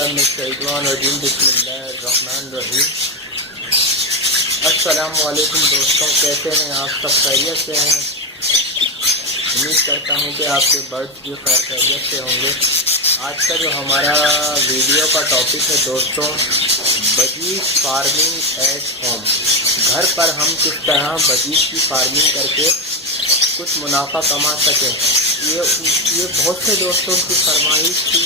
बिस्मिल्लाहिर्रहमानिर्रहीम। बिस्मिल्लाहिर्रहमानिर्रहीम। अस्सलाम वालेकुम दोस्तों, कैसे हैं आप? सब खैरियत से हैं? उम्मीद करता हूं कि आपके बर्ड्स भी खैरियत से होंगे। आज का जो हमारा वीडियो का टॉपिक है दोस्तों, बजीज फार्मिंग एट होम। घर पर हम किस तरह बजीज की फार्मिंग करके कुछ मुनाफा कमा सकें। ये बहुत से दोस्तों की फरमाइश थी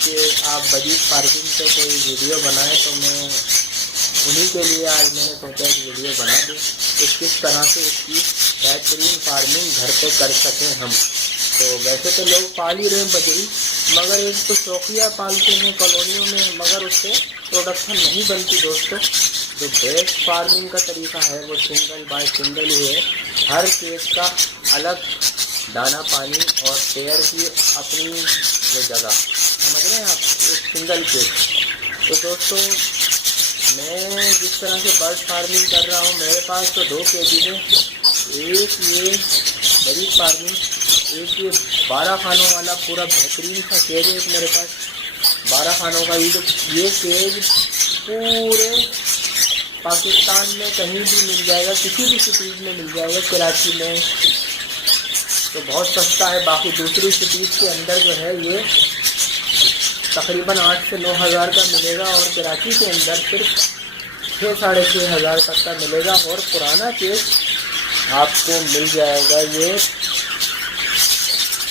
कि आप बजीज फार्मिंग पे कोई वीडियो बनाएं, तो मैं उन्हीं के लिए आज मैंने सोचा एक वीडियो बना दूँ कि किस तरह से इसकी बेहतरीन फार्मिंग घर पे कर सकें हम। तो वैसे तो लोग पाल ही रहे हैं बजरी, मगर एक तो शौकिया पालते हैं कॉलोनियों में, मगर उससे प्रोडक्शन नहीं बनती दोस्तों। जो बेस्ट फार्मिंग का तरीका है वो सिंगल बाय सिंगल ही है। हर केस का अलग दाना पानी और पेयर की अपनी वो जगह, समझ रहे हैं आप, एक सिंगल केस। तो दोस्तों मैं जिस तरह से बर्ड फार्मिंग कर रहा हूँ, मेरे पास तो 2 केजी है। एक ये बड़ी फार्मिंग, एक ये 12 खानों वाला पूरा बेहतरीन सा केज है। एक मेरे पास 12 खानों का ये केज पूरे पाकिस्तान में कहीं भी मिल जाएगा, किसी भी सिटीज़ में मिल जाएगा। कराची में तो बहुत सस्ता है, बाकी दूसरी सिटीज़ के अंदर जो है ये तकरीबन 8 से 9 हज़ार का मिलेगा, और कराची के अंदर सिर्फ 6 साढ़े 6 हज़ार तक का मिलेगा। और पुराना केस आपको मिल जाएगा ये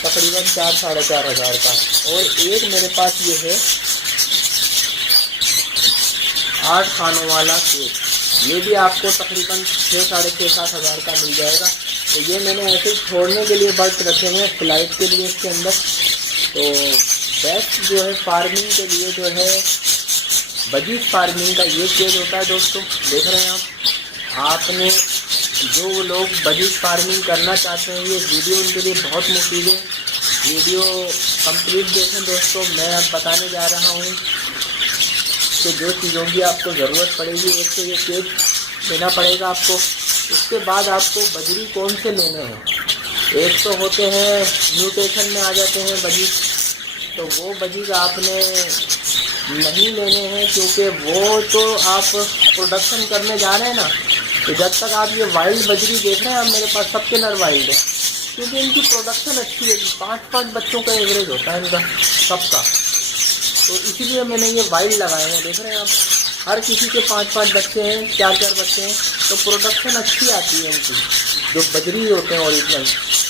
तकरीबन 4 साढ़े 4 हज़ार का। और एक मेरे पास ये है 8 खानों वाला केक, ये भी आपको तकरीबन 6 साढ़े 6 7 हज़ार का मिल जाएगा। तो ये मैंने ऐसे छोड़ने के लिए बर्ड रखे हुए हैं फ्लाइट के लिए इसके अंदर। तो बेस्ट जो है फार्मिंग के लिए जो है बजीज फार्मिंग का ये केज होता है दोस्तों। देख रहे हैं आपने जो लोग बजीज फार्मिंग करना चाहते हैं, ये वीडियो उनके लिए बहुत मुफीद है। वीडियो कंप्लीट देखें दोस्तों। मैं अब बताने जा रहा हूँ कि जो चीज़ों की आपको ज़रूरत पड़ेगी। एक तो ये केज लेना पड़ेगा आपको, उसके बाद आपको बजरी कौन से लेने हैं। एक तो होते हैं म्यूटेशन में आ जाते हैं बजीज, तो वो बजीज आपने नहीं लेने हैं, क्योंकि वो तो आप प्रोडक्शन करने जा रहे हैं ना। तो जब तक आप ये वाइल्ड बजरी देख रहे हैं, आप मेरे पास सबके नर वाइल्ड है, क्योंकि इनकी प्रोडक्शन अच्छी है। 5-5 बच्चों का एवरेज होता है इनका सबका। तो इसीलिए मैंने ये वाइल्ड लगाए हैं। देख रहे हैं आप, हर किसी के 5-5 बच्चे हैं, 4-4 बच्चे हैं, तो प्रोडक्शन अच्छी आती है इनकी, जो बजरी होते हैं ओरिजिनल।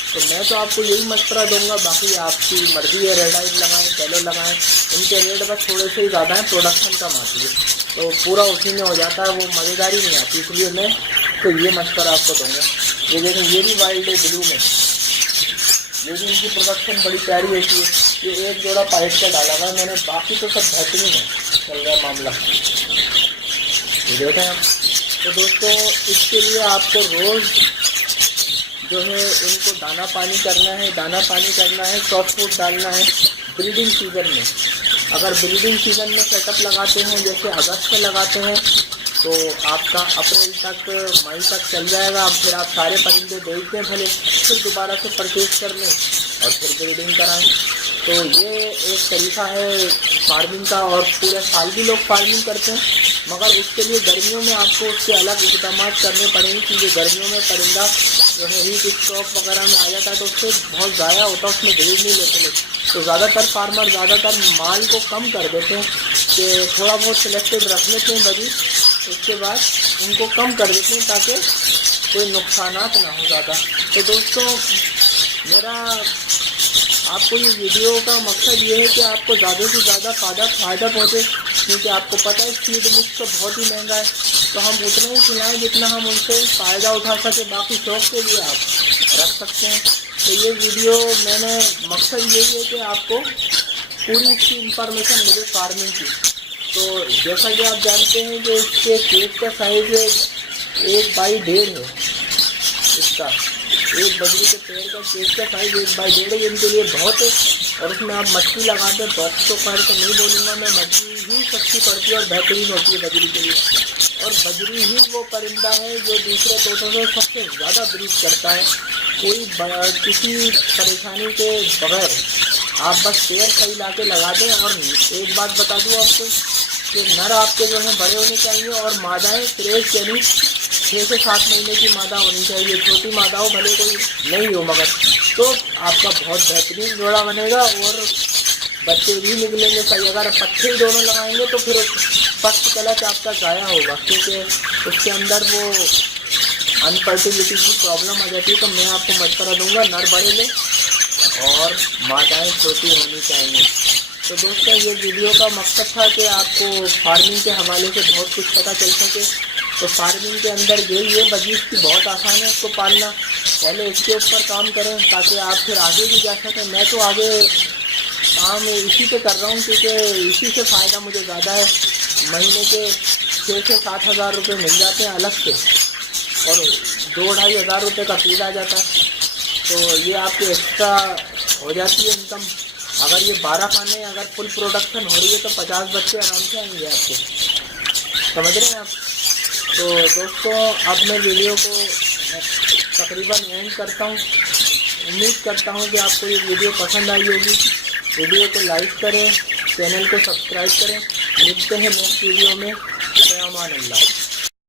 तो मैं तो आपको यही मशवरा दूंगा, बाकी आपकी मर्जी है। रेड आइट लगाएं, पहले लगाएं, इनके रेट बस थोड़े से ही ज़्यादा हैं, प्रोडक्शन कम आती है, तो पूरा उसी में हो जाता है, वो मज़ेदारी नहीं आती। इसलिए मैं तो ये मशवरा आपको दूँगा। ये देखें, ये भी वाइल्ड है ब्लू में, ये भी इनकी प्रोडक्शन बड़ी प्यारी होती है। ये एक जोड़ा पाइप का डाला हुआ है मैंने, बाकी तो सब बेहतरीन है, चल रहा है मामला। ये देखें आप। तो दोस्तों इसके लिए आपको रोज़ जो है इनको दाना पानी करना है, सॉफ्ट फूड डालना है ब्रीडिंग सीज़न में। अगर ब्रीडिंग सीज़न में सेटअप लगाते हैं, जैसे अगस्त में लगाते हैं, तो आपका अप्रैल तक मई तक चल जाएगा। अब फिर आप सारे परिंदे बेच दें भले, फिर दोबारा से परचेज कर लें और फिर ब्रीडिंग कराएं। तो ये एक तरीका है फार्मिंग का, और पूरे साल भी लोग फार्मिंग करते हैं, मगर उसके लिए गर्मियों में आपको उसके अलग इक़दाम करने पड़ेंगे, क्योंकि गर्मियों में परिंदा जो है हीट स्ट्रोक वगैरह में आ जाता है, तो उससे बहुत ज़्यादा होता है, उसमें ब्रीड नहीं लेते लोग। तो ज़्यादातर फार्मर माल को कम कर देते हैं, कि थोड़ा बहुत सिलेक्टेड रख लेते हैं बजी, उसके बाद उनको कम कर देते हैं ताकि कोई नुकसानात ना हो ज़्यादा। तो दोस्तों मेरा आपको ये वीडियो का मकसद ये है कि आपको ज़्यादा से ज़्यादा फ़ायदा पहुँचे, क्योंकि आपको पता है फीड मिक्स तो बहुत ही महंगा है। तो हम उतना ही खिलाएँ जितना हम उनसे फ़ायदा उठा सके, बाकी शौक़ के लिए आप रख सकते हैं। तो ये वीडियो मैंने मकसद यही है कि आपको पूरी इसकी इंफॉर्मेशन मिले फार्मिंग की। तो जैसा कि आप जानते हैं कि इसके केज का साइज़ 1/1.5 है। इसका एक बजरी के पेड़ का केज का साइज़ 1/1.5 है, इनके लिए बहुत है। और उसमें आप मछली लगाते हैं, बॉक्स तो खैर तो नहीं बोलूँगा मैं, मछली ही सस्ती पड़ती है और बेहतरीन होती है बजरी के लिए। और बजरी ही वो परिंदा है जो दूसरे तोतों से सबसे ज़्यादा ब्रीड करता है, कोई किसी परेशानी के बगैर آپ بس پیئر صحیح لا کے لگا دیں. اور ایک بات بتا دوں آپ کو کہ نر آپ کے جو ہیں بڑے ہونے چاہیے اور مادائیں فریش یعنی 6 سے 7 مہینے کی مادہ ہونی چاہیے. چھوٹی مادہ ہو بھلے کوئی نہیں ہو مگر تو آپ کا بہت بہترین جوڑا بنے گا اور بچے بھی نکلیں گے صحیح. اگر پٹھے دونوں لگائیں گے تو پھر فسٹ کلچ آپ کا ضائع ہوگا کیونکہ اس کے اندر وہ انفرٹیلٹی کی پرابلم آ جاتی ہے. تو میں آپ کو مشورہ دوں گا نر بڑے لیں اور مادائیں چھوٹی ہونی چاہیے. تو دوستوں یہ ویڈیو کا مقصد تھا کہ آپ کو فارمنگ کے حوالے سے بہت کچھ پتہ چل سکے. تو فارمنگ کے اندر یہی ہے، بدیش کی بہت آسان ہے اس کو پالنا. پہلے اس کے اوپر کام کریں تاکہ آپ پھر آگے بھی جا سکیں. میں تو آگے کام اسی پہ کر رہا ہوں کیونکہ اسی سے فائدہ مجھے زیادہ ہے. مہینے کے 6 سے 7 ہزار روپے مل جاتے ہیں الگ سے اور 2-2.5 ہزار روپے کا فیڈ آ جاتا ہے. تو یہ آپ کی ایکسٹرا ہو جاتی ہے انکم. اگر یہ 12 کھانے اگر فل پروڈکشن ہو رہی ہے تو 50 بچے آرام سے آئیں گے آپ کے. سمجھ رہے ہیں آپ؟ تو دوستوں اب میں ویڈیو کو تقریباً اینڈ کرتا ہوں. امید کرتا ہوں کہ آپ کو یہ ویڈیو پسند آئی ہوگی. ویڈیو کو لائک کریں، چینل کو سبسکرائب کریں. ملتے ہیں نیکسٹ ویڈیو میں. امان اللہ.